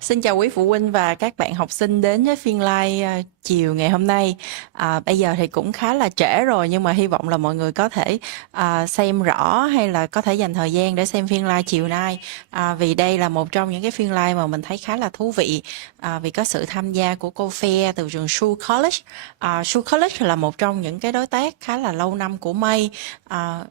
Xin chào quý phụ huynh và các bạn học sinh đến với phiên live chiều ngày hôm nay. Bây giờ thì cũng khá là trễ rồi nhưng mà hy vọng là mọi người có thể xem rõ hay là có thể dành thời gian để xem phiên live chiều nay. Vì đây là một trong những cái phiên live mà mình thấy khá là thú vị vì có sự tham gia của cô Fair từ trường Sault College. Sault College là một trong những cái đối tác khá là lâu năm của May.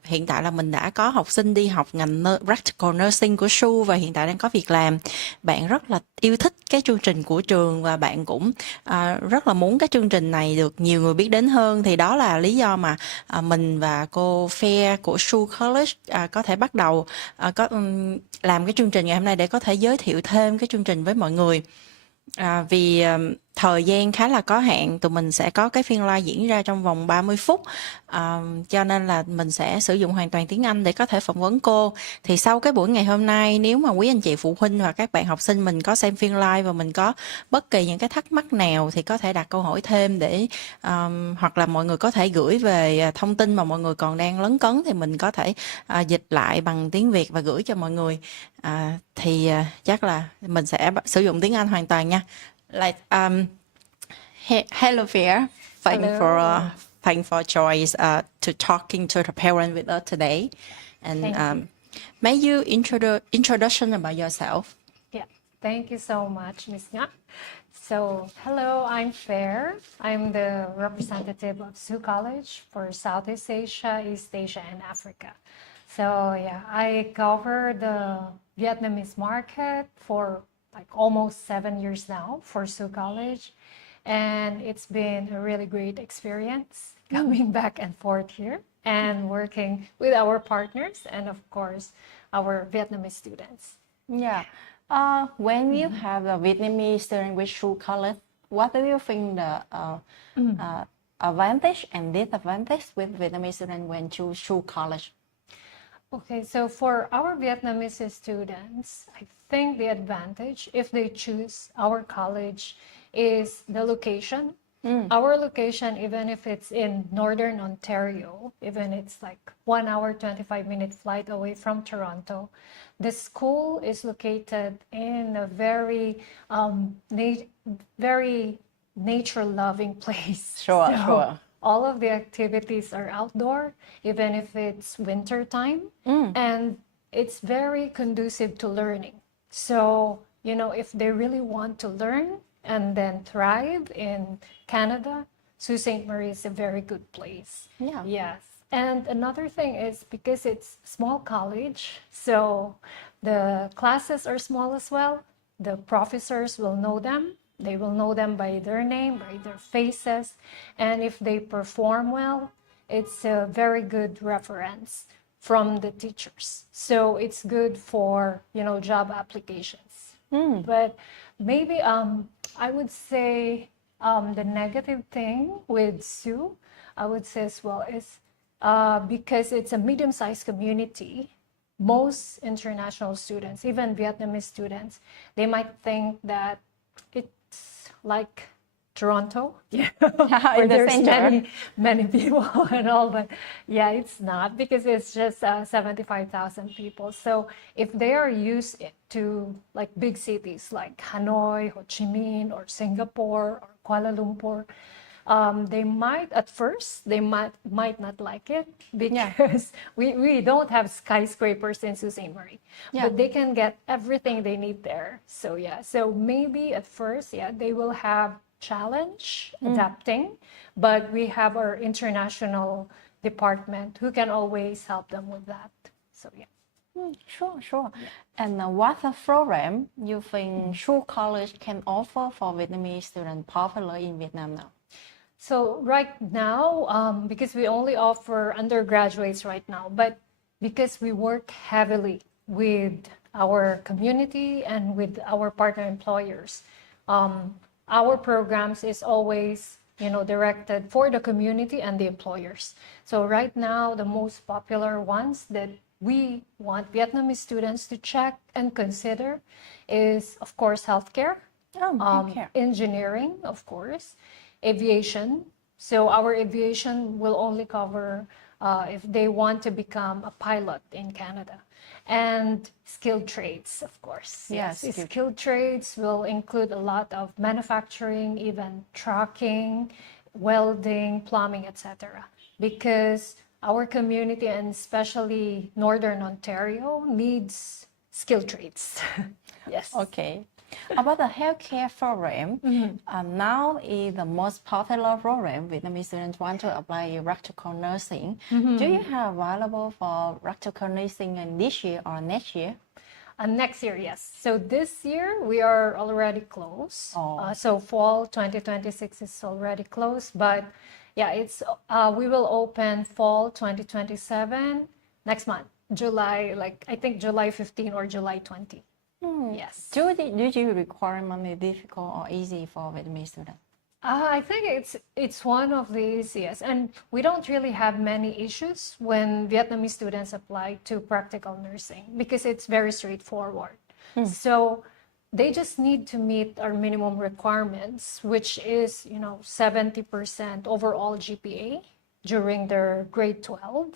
Hiện tại là mình đã có học sinh đi học ngành Practical Nursing của Sault và hiện tại đang có việc làm. Bạn rất là yêu thích cái chương trình của trường và bạn cũng rất là muốn cái chương trình này được nhiều người biết đến hơn, thì đó là lý do mà mình và cô Fair của Sault College có thể bắt đầu làm cái chương trình ngày hôm nay để có thể giới thiệu thêm cái chương trình với mọi người. Vì thời gian khá là có hạn, tụi mình sẽ có cái phiên live diễn ra trong vòng 30 phút, cho nên là mình sẽ sử dụng hoàn toàn tiếng Anh để có thể phỏng vấn cô. Thì sau cái buổi ngày hôm nay, nếu mà quý anh chị phụ huynh và các bạn học sinh mình có xem phiên live và mình có bất kỳ những cái thắc mắc nào thì có thể đặt câu hỏi thêm để hoặc là mọi người có thể gửi về thông tin mà mọi người còn đang lấn cấn thì mình có thể dịch lại bằng tiếng Việt và gửi cho mọi người. Chắc là mình sẽ sử dụng tiếng Anh hoàn toàn nha. Like hello Fair, Hello. thank for choice to talking to the parent with us today, and Thank you. may you introduction about yourself. Yeah, thank you so much, Ms. Nga. So, hello, I'm Fair. I'm the representative of Sault College for Southeast Asia, East Asia, and Africa. So, yeah, I cover the Vietnamese market for like almost 7 years now for Sault College. And it's been a really great experience coming back and forth here and working with our partners and, of course, our Vietnamese students. Yeah. When you have a Vietnamese student with Sault College, what do you think the advantage and disadvantage with Vietnamese student when to Sault College? Okay, so for our Vietnamese students, I think the advantage, if they choose our college, is the location. Our location, even if it's in Northern Ontario, even it's like 1 hour, 25-minute flight away from Toronto, the school is located in a very, very nature-loving place. Sure. All of the activities are outdoor, even if it's winter time, and it's very conducive to learning. So, if they really want to learn and then thrive in Canada, Sault Ste. Marie is a very good place. Yeah. Yes. And another thing is because it's small college, so the classes are small as well. The professors will know them. They will know them by their name, by their faces. And if they perform well, it's a very good reference from the teachers. So it's good for, job applications. But maybe I would say the negative thing with Sue, I would say as well, is because it's a medium-sized community, most international students, even Vietnamese students, they might think that it's like Toronto, where In the there's center. many people and all, but yeah, it's not, because it's just 75,000 people. So if they are used to like big cities like Hanoi, Ho Chi Minh, or Singapore, or Kuala Lumpur, they might at first might not like it because we don't have skyscrapers in Sault Ste. Marie, but they can get everything they need there. So so maybe at first they will have challenge adapting, but we have our international department who can always help them with that. So Sure. And what's the program you think Sault College can offer for Vietnamese students popular in Vietnam now? So right now, because we only offer undergraduates right now, but because we work heavily with our community and with our partner employers, our programs is always, directed for the community and the employers. So right now, the most popular ones that we want Vietnamese students to check and consider is, of course, healthcare, engineering, of course, aviation. So our aviation will only cover if they want to become a pilot in Canada. and skilled trades, of course. Yes, Yes, skilled. skilled trades will include a lot of manufacturing, even trucking, welding, plumbing, etc. Because our community, and especially Northern Ontario, needs skilled trades. Yes. Okay. About the healthcare program, now is the most popular program. Vietnamese students want to apply practical nursing. Do you have available for practical nursing in this year or next year? Next year, yes. So this year we are already close. Oh. So fall 2026 is already close, but yeah, it's we will open fall 2027 next month, July, like I think July 15 or July 20. Yes. Do you requirement difficult or easy for Vietnamese students? I think it's one of the easiest, and we don't really have many issues when Vietnamese students apply to practical nursing because it's very straightforward. So they just need to meet our minimum requirements, which is 70% overall GPA during their grade 12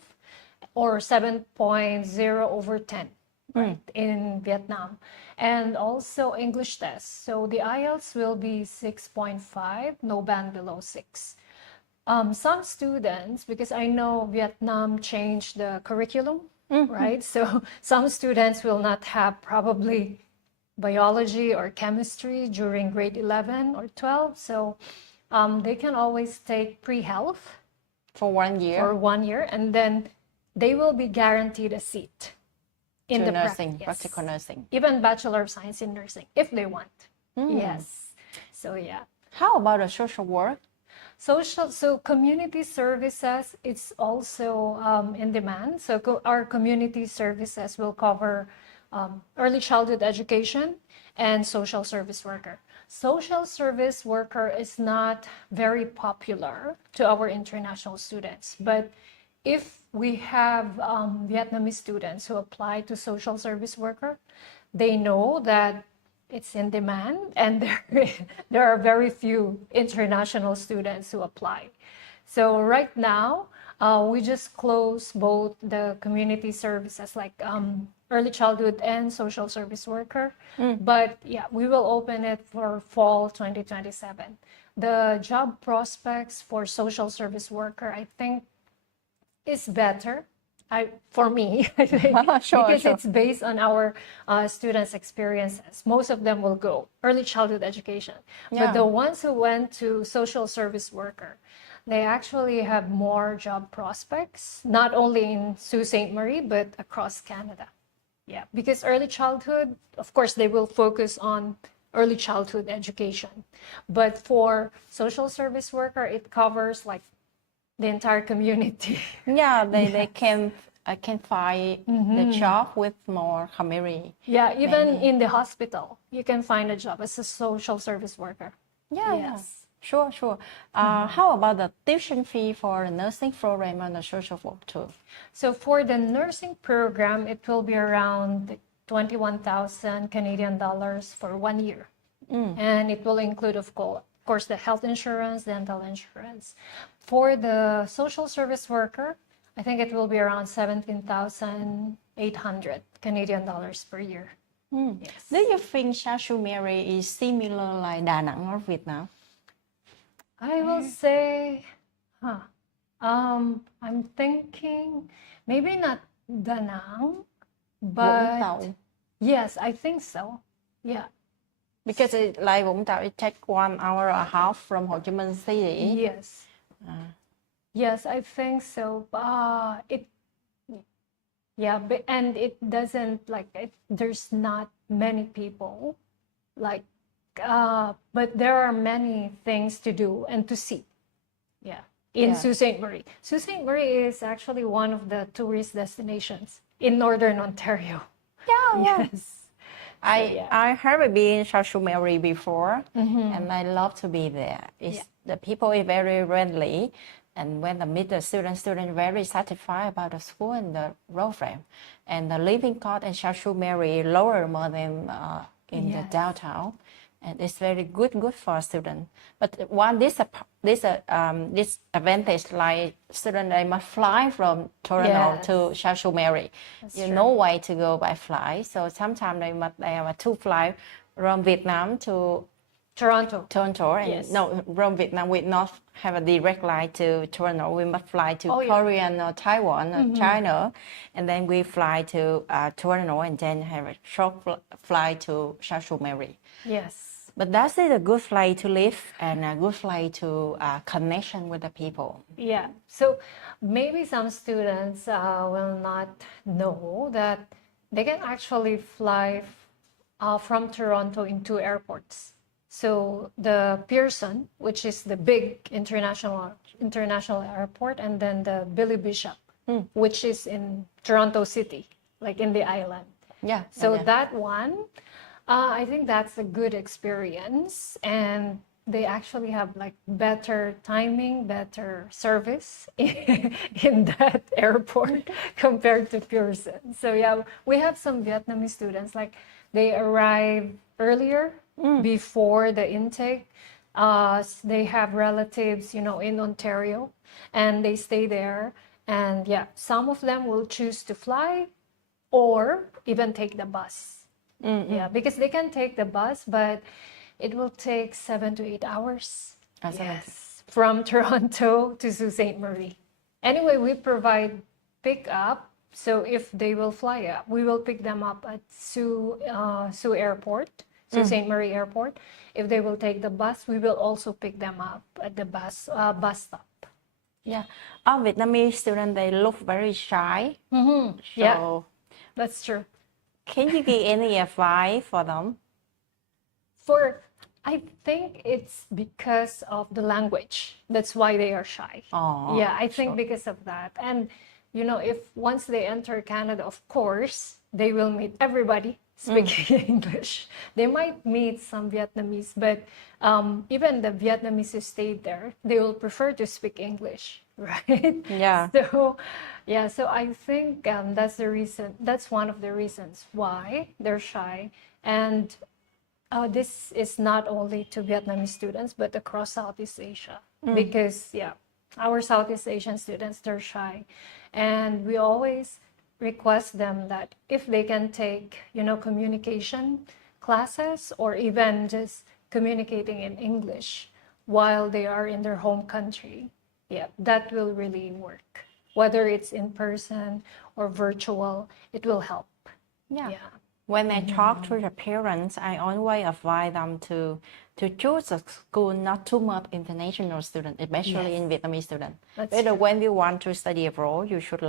or 7.0 over 10. Right, in Vietnam, and also English test. So the IELTS will be 6.5, no band below 6. Some students, because I know Vietnam changed the curriculum, right? So some students will not have probably biology or chemistry during grade 11 or 12. So they can always take pre-health For 1 year? for 1 year, and then they will be guaranteed a seat in the nursing, yes. practical nursing. Even Bachelor of Science in Nursing, if they want. Yes. So yeah. How about the social work? So community services, it's also in demand. So our community services will cover early childhood education and social service worker. Social service worker is not very popular to our international students, but if we have Vietnamese students who apply to social service worker, they know that it's in demand, and there are very few international students who apply. So right now, we just close both the community services like early childhood and social service worker. But yeah, we will open it for fall 2027. The job prospects for social service worker, I think, is better for me, I think, because it's based on our students' experiences. Most of them will go early childhood education, but the ones who went to social service worker, they actually have more job prospects, not only in Sault Ste. Marie, but across Canada. Yeah, because early childhood, of course, they will focus on early childhood education, but for social service worker, it covers like the entire community. Yeah, they can find the job with more community. Yeah, even in the hospital, you can find a job as a social service worker. Yeah, Yes. Sure. How about the tuition fee for the nursing program and the social work too? So for the nursing program, it will be around 21,000 Canadian dollars for 1 year. And it will include, of course, the health insurance, dental insurance. For the social service worker, I think it will be around 17,800 Canadian dollars per year. Yes. Do you think Sault Mary is similar like Đà Nẵng or Vietnam? I will say, I'm thinking maybe not Da Nang, but Vũng Tàu. yes, I think so. Yeah. Because like Vũng Tàu, it takes 1 hour and a half from Ho Chi Minh City. Yes. Yes, I think so. And it doesn't there's not many people but there are many things to do and to see. Yeah. In Sault Ste. Marie. Sault Ste. Marie is actually one of the tourist destinations in Northern Ontario. Yeah. Yes. I have been in Sault Mary before, and I love to be there. The people are very friendly, and when I meet the students very satisfied about the school and the program. And the living cost in Sault Mary lower more than in the downtown. and it's very good for students. But one disadvantage, like students they must fly from Toronto to Sault Mary. You no way to go by flight, so sometimes they have two flights from Vietnam to Toronto, and no, from Vietnam we not have a direct line to Toronto. We must fly to Korea or Taiwan or China, and then we fly to Toronto, and then have a short flight to Sault Mary. Yes. But that's a good flight to live and a good flight to connection with the people. Yeah. So maybe some students will not know that they can actually fly from Toronto in two airports. So the Pearson, which is the big international airport, and then the Billy Bishop, which is in Toronto City, like in the island. Yeah. So that one, I think that's a good experience, and they actually have like better timing, better service in that airport compared to Pearson. So yeah, we have some Vietnamese students, like they arrive earlier before the intake. They have relatives, in Ontario, and they stay there. And yeah, some of them will choose to fly or even take the bus. Yeah, because they can take the bus, but it will take 7 to 8 hours. Yes, from Toronto to Sault Ste. Marie. Anyway, we provide pick-up. So if they will fly up, we will pick them up at Sault Airport, Sault Ste. Marie Airport. If they will take the bus, we will also pick them up at the bus stop. Yeah, our Vietnamese students, they look very shy. So, yeah, that's true. Can you give any advice for them? I think it's because of the language. That's why they are shy. Oh, yeah, I think because of that. And, if once they enter Canada, of course, they will meet everybody speaking English. They might meet some Vietnamese, but even the Vietnamese who stayed there, they will prefer to speak English, right? Yeah. So I think that's the reason. That's one of the reasons why they're shy. And this is not only to Vietnamese students, but across Southeast Asia. Because, our Southeast Asian students, they're shy. And we always request them that if they can take, communication classes or even just communicating in English while they are in their home country, that will really work. Whether it's in person or virtual, it will help. Yeah. When I talk to the parents, I always advise them to choose a school not too much international students, especially in Vietnamese students. But when you want to study abroad, you should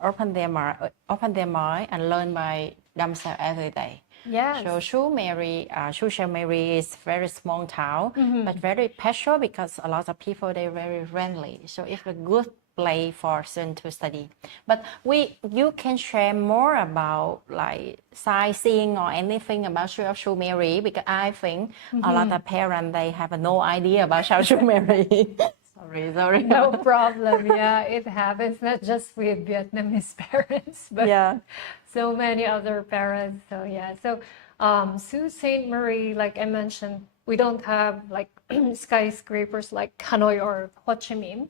open their mind and learn by themselves every day. Yes. So Sault Ste. Marie is very small town, but very special because a lot of people, they're very friendly. So it's a good place for students to study. But you can share more about like sightseeing or anything about Sault Ste. Marie, because I think a lot of parents, they have no idea about Sault Ste. Marie. Sorry. No problem. Yeah, it happens not just with Vietnamese parents, but so many other parents. So Sault Ste. Marie, like I mentioned, we don't have like skyscrapers like Hanoi or Ho Chi Minh,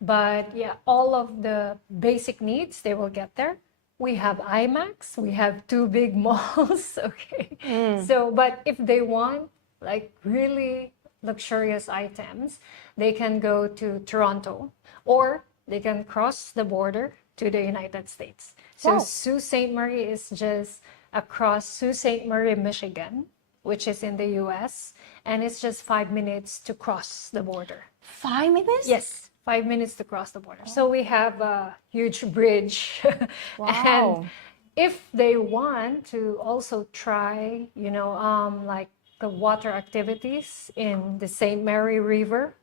but all of the basic needs, they will get there. We have IMAX, we have 2 big malls. Okay. So, but if they want like really luxurious items, they can go to Toronto, or they can cross the border to the United States. So Sault Ste. Marie is just across Sault Ste. Marie, Michigan, which is in the US, and it's just 5 minutes to cross the border. 5 minutes? Yes, 5 minutes to cross the border. So we have a huge bridge. And if they want to also try, like the water activities in the St. Mary River,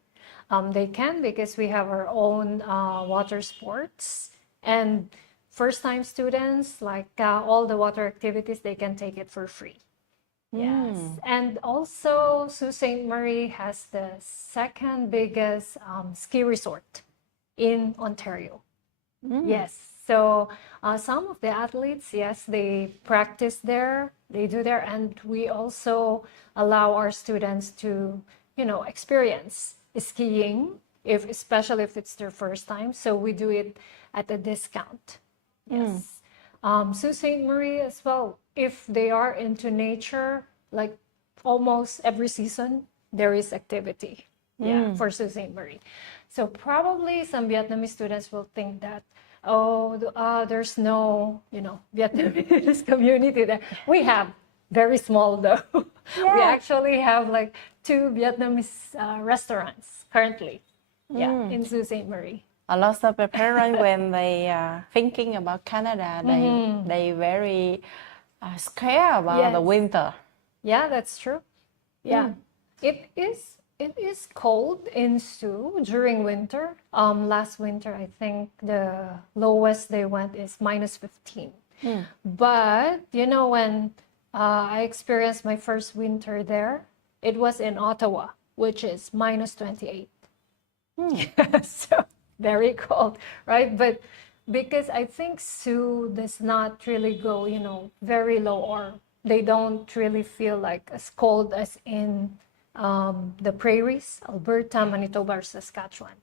they can, because we have our own water sports. And first-time students, like all the water activities, they can take it for free. Yes. And also Sault Ste. Marie has the second biggest ski resort in Ontario. Yes. So some of the athletes, they practice there. They do there, and we also allow our students to, experience skiing, especially if it's their first time. So we do it at a discount. Yes. Sault Ste. Marie as well, if they are into nature, like almost every season, there is activity. Yeah, for Sault Ste. Marie. So probably some Vietnamese students will think that, there's no, Vietnamese community there. We have, very small though. We actually have like 2 Vietnamese restaurants currently. Yeah, in Sault Ste. Marie. A lot of the parents, when they are thinking about Canada, they very scared about the winter. Yeah, that's true. Yeah, it is cold in Sioux during winter. Last winter, I think the lowest they went is -15. But when I experienced my first winter there, it was in Ottawa, which is -28. So very cold, right? But because I think Sioux does not really go, very low, or they don't really feel like as cold as in the prairies, Alberta, Manitoba, or Saskatchewan,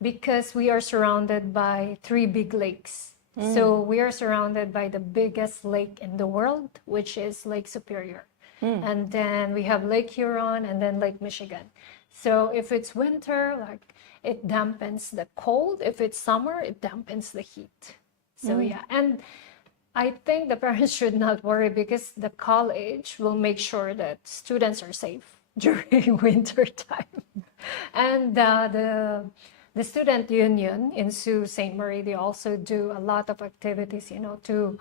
because we are surrounded by 3 big lakes. So we are surrounded by the biggest lake in the world, which is Lake Superior. And then we have Lake Huron and then Lake Michigan. So if it's winter, like, it dampens the cold. If it's summer, it dampens the heat. So yeah, and I think the parents should not worry, because the college will make sure that students are safe during winter time. And the student union in Sault Ste. Marie, they also do a lot of activities, to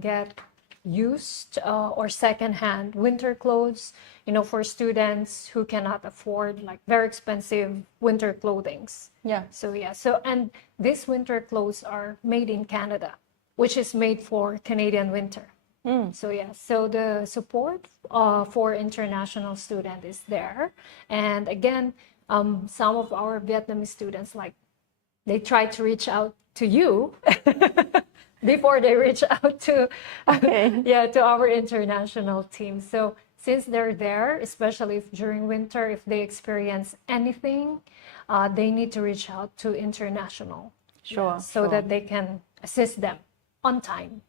get used or secondhand winter clothes, for students who cannot afford like very expensive winter clothings. Yeah. So and these winter clothes are made in Canada, which is made for Canadian winter. So the support for international student is there. And again, some of our Vietnamese students, like, they try to reach out to you before they reach out to to our international team. So since they're there, especially if during winter, if they experience anything, they need to reach out to international, so that they can assist them on time.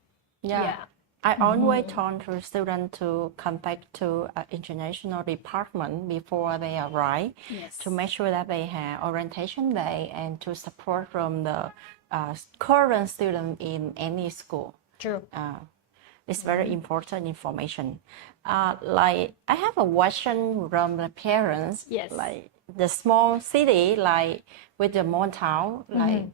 I always tell to students to contact to international department before they arrive, to make sure that they have orientation day and to support from the current student in any school. True. It's very important information. Like, I have a question from the parents. Like, the small city, like with the small town, like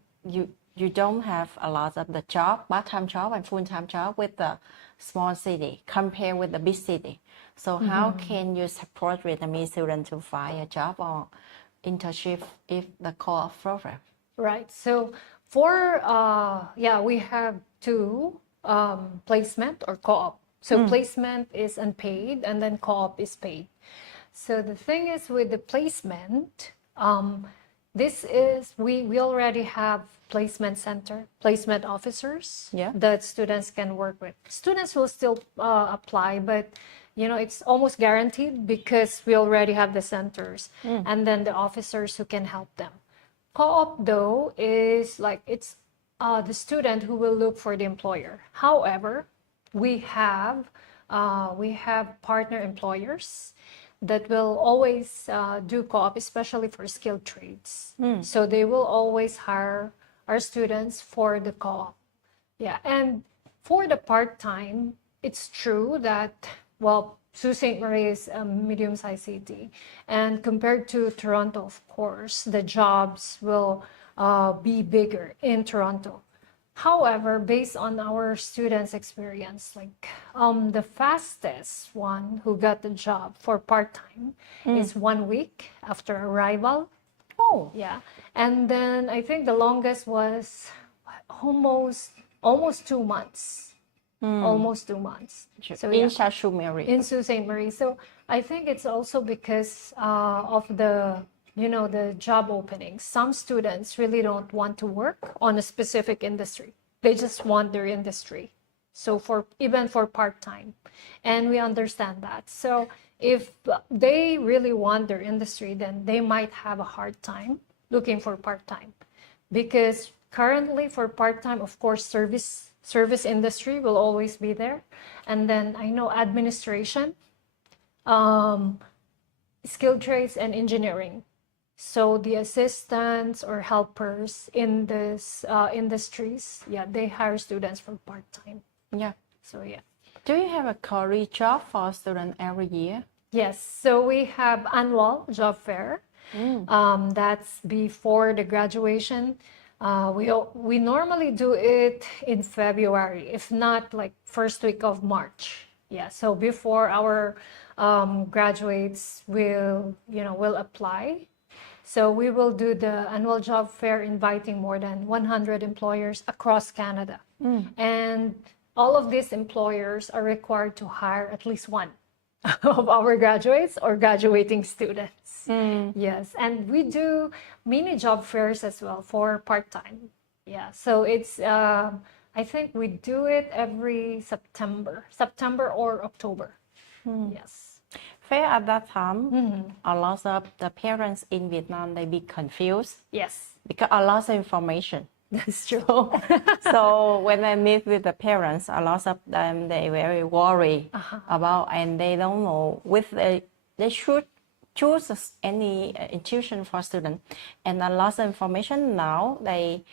you don't have a lot of the job, part-time job and full-time job with the small city compared with the big city. So how can you support Vietnamese students to find a job or internship if the co-op program? Right. So for we have 2 placement or co-op. So placement is unpaid, and then co-op is paid. So the thing is with the placement, this is we already have placement center, placement officers that students can work with. Students will still apply, but it's almost guaranteed because we already have the centers and then the officers who can help them. Co-op though is like, it's the student who will look for the employer. However, we have partner employers that will always do co-op, especially for skilled trades. So they will always hire our students for the co-op. And for the part-time, it's true that, well, Sault Ste. Marie is a medium-sized city, and compared to Toronto, of course, the jobs will be bigger in Toronto. However, based on our students' experience, like the fastest one who got the job for part-time is 1 week after arrival. And then I think the longest was almost 2 months. Almost 2 months. So in Sault Ste. Marie. In Sault Ste. Marie. So I think it's also because of the job openings. Some students really don't want to work on a specific industry. They just want their industry. So even for part-time, and we understand that. So if they really want their industry, then they might have a hard time looking for part-time, because currently for part-time, of course, service industry will always be there, and then I know administration, skilled trades, and engineering. So the assistants or helpers in this industries, yeah, they hire students for part-time. Yeah. So yeah. Do you have a career job for student every year? Yes, so we have annual job fair. That's before the graduation. We normally do it in February, if not like first week of March. Yeah, so before our graduates will apply. So we will do the annual job fair, inviting more than 100 employers across Canada. And all of these employers are required to hire at least one of our graduates or graduating students. Yes, and we do mini job fairs as well for part-time. Yeah, so it's I think we do it every September or October. Yes. Fair at that time, a lot of the parents in Vietnam, they be confused Yes, because a lot of information. that's true. So when I meet with the parents, a lot of them, they very worry about, and they don't know which they should choose any institution for students. And a lot of information now, they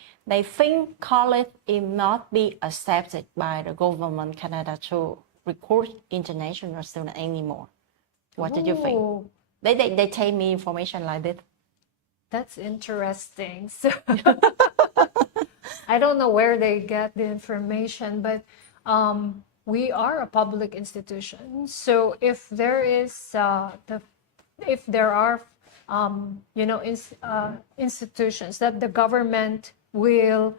think college is not be accepted by the government Canada to recruit international students anymore. What did you think? Ooh, They tell me information like this. that's interesting. So I don't know where they get the information, but we are a public institution. So if there is if there are institutions that the government will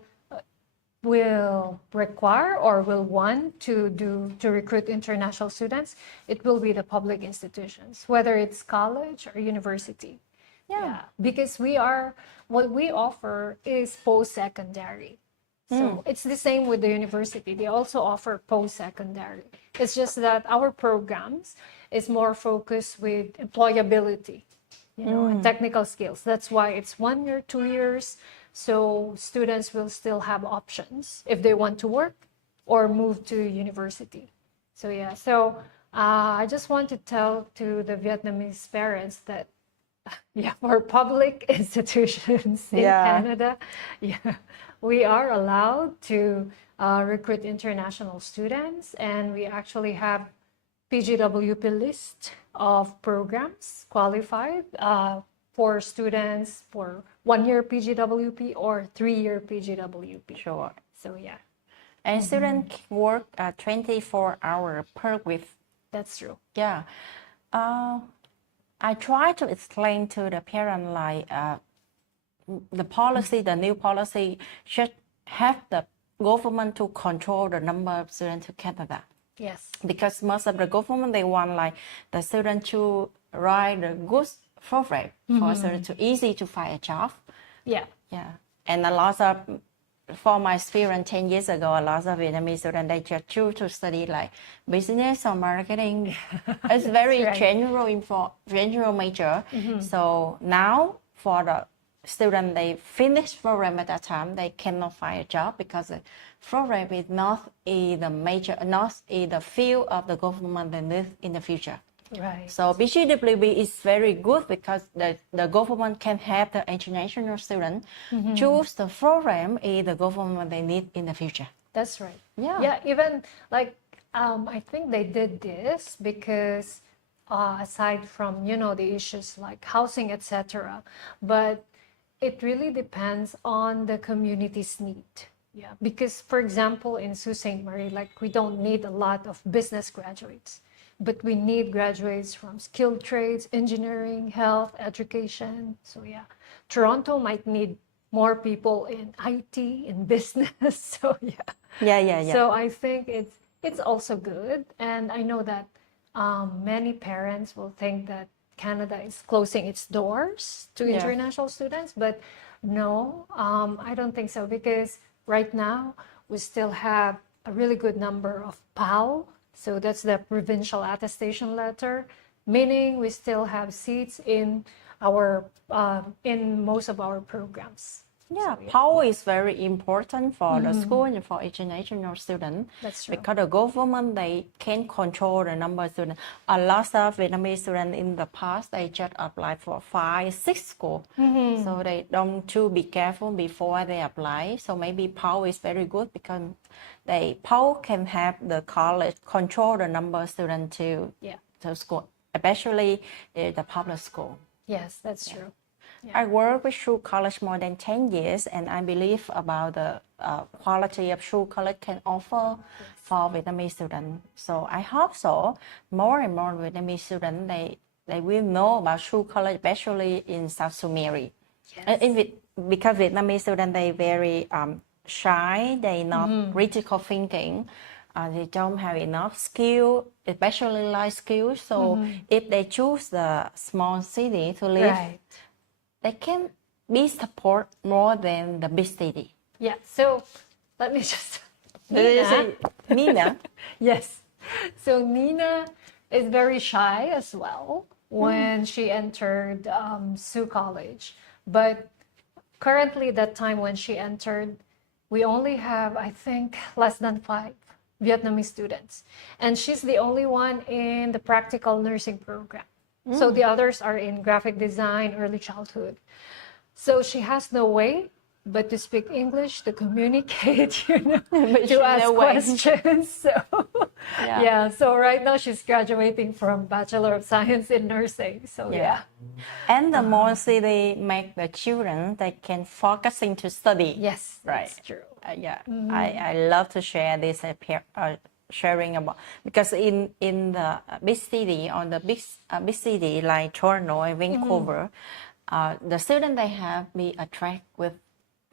require or will want to recruit international students, it will be the public institutions, whether it's college or university. Yeah, because what we offer is post-secondary. So it's the same with the university. They also offer post-secondary. It's just that our programs is more focused with employability, and technical skills. That's why it's 1 year, 2 years. So students will still have options if they want to work or move to university. So yeah, so I just want to tell to the Vietnamese parents that for public institutions in Canada, we are allowed to recruit international students, and we actually have PGWP list of programs qualified for students for 1 year PGWP or 3 year PGWP. Sure. So yeah, And students can work 24 hours per week. that's true. Yeah. I try to explain to the parent like the policy, the new policy should have the government to control the number of students to Canada. Yes. Because most of the government, they want like the student to write the good program for students to easy to find a job. Yeah. Yeah. And a lot of, for my experience 10 years ago, a lot of Vietnamese students, they just choose to study like business or marketing. It's very right. general major. So now for the student, they finish program at that time, they cannot find a job because the program is not in the field of the government they need in the future. Right. So BGWB is very good because the government can have the international student choose the program in the government they need in the future. That's right. Yeah. Yeah, even like I think they did this because aside from the issues like housing, etc., but it really depends on the community's need. Yeah, because for example in Sault Ste. Marie, like we don't need a lot of business graduates, but we need graduates from skilled trades, engineering, health, education. So yeah, Toronto might need more people in IT, in business. So yeah. So I think it's also good, and I know that many parents will think that Canada is closing its doors to international students, but no, I don't think so, because right now we still have a really good number of PAL. So that's the provincial attestation letter, meaning we still have seats in most of our programs. Yeah, So, yeah. PAL is very important for the school and for international students. That's true. Because the government, they can control the number of students. A lot of Vietnamese students in the past, they just apply for 5, 6 schools. So they don't to be careful before they apply. So maybe PAL is very good because PAL can have the college control the number of students to school, especially the public school. Yes, that's true. I work with Sault College more than 10 years, and I believe about the quality of Sault College can offer for Vietnamese students. So I hope so. More and more Vietnamese students, they will know about Sault College, especially in South Sumeri. Yes. Because Vietnamese students, they very shy, they not critical thinking. They don't have enough skill, especially life skills. So if they choose the small city to live, Right. they can be support more than the big city. Yeah. So let me just. Nina. Yes. So Nina is very shy as well when she entered Sault College. But currently, that time when she entered, we only have, I think, less than 5 Vietnamese students. And she's the only one in the practical nursing program. So the others are in graphic design, early childhood. So she has no way but to speak English, to communicate, to ask questions. So so right now she's graduating from Bachelor of Science in Nursing. So And the more city make the children, they can focusing to study. Yes, right. That's true. I love to share this sharing about, because in the big city, on the big city like Toronto and Vancouver, the student they have be attract with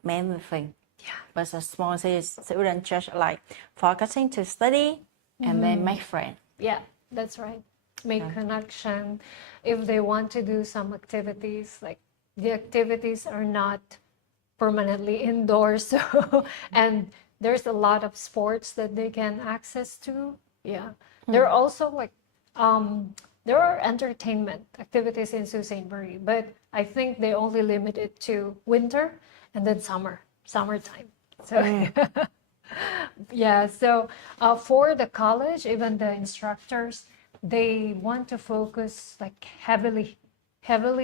many things. But the small city student just like focusing to study and then make friends. Yeah, that's right. Make connection. If they want to do some activities, like the activities are not permanently indoors, so and there's a lot of sports that they can access to. There are also like there are entertainment activities in Sault Ste. Marie, but I think they only limit it to winter and then summertime. So so for the college, even the instructors, they want to focus like heavily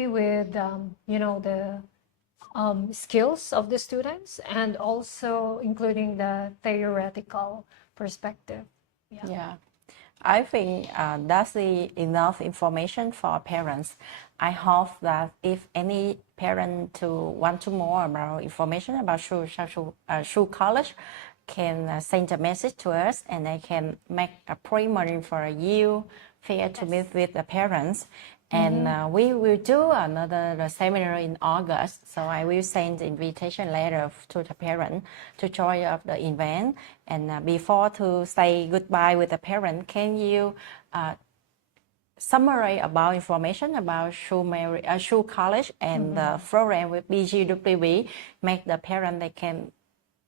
with the skills of the students, and also including the theoretical perspective. I think that's enough information for parents. I hope that if any parent to want to more about information about Sault College, can send a message to us, and I can make a appointment for you fair to meet with the parents. And we will do another seminar in August. So I will send the invitation letter to the parent to join of the event. And before to say goodbye with the parent, can you summarize about information about Sault College and the program with BGWB, make the parent they can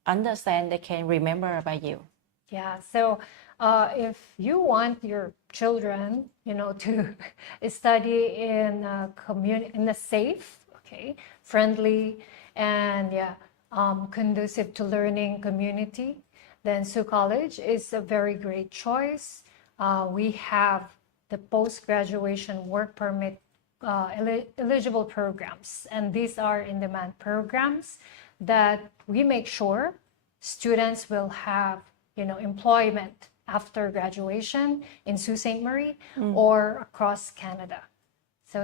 understand, they can remember about you. So if you want your children, to study in a safe, friendly, and conducive to learning community, then Sault College is a very great choice. We have the post-graduation work permit eligible programs, and these are in-demand programs that we make sure students will have employment after graduation in Sault Ste. Marie or across Canada. So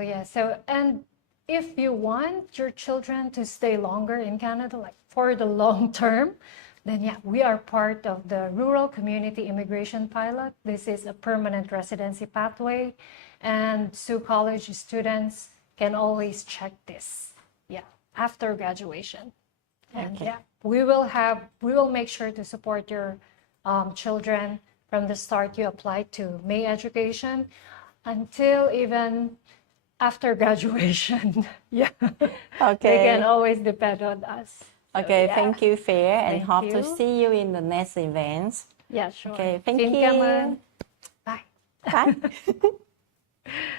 and if you want your children to stay longer in Canada, like for the long term, then we are part of the Rural Community Immigration Pilot. This is a permanent residency pathway, and Sault College students can always check this after graduation. And we will make sure to support your children from the start you apply to May Education until even after graduation. They can always depend on us. Thank you, Fair, and Thank hope to you. see you in the next events. Yeah, sure. Okay, thank Xin you. cảm ơn. Bye. Bye.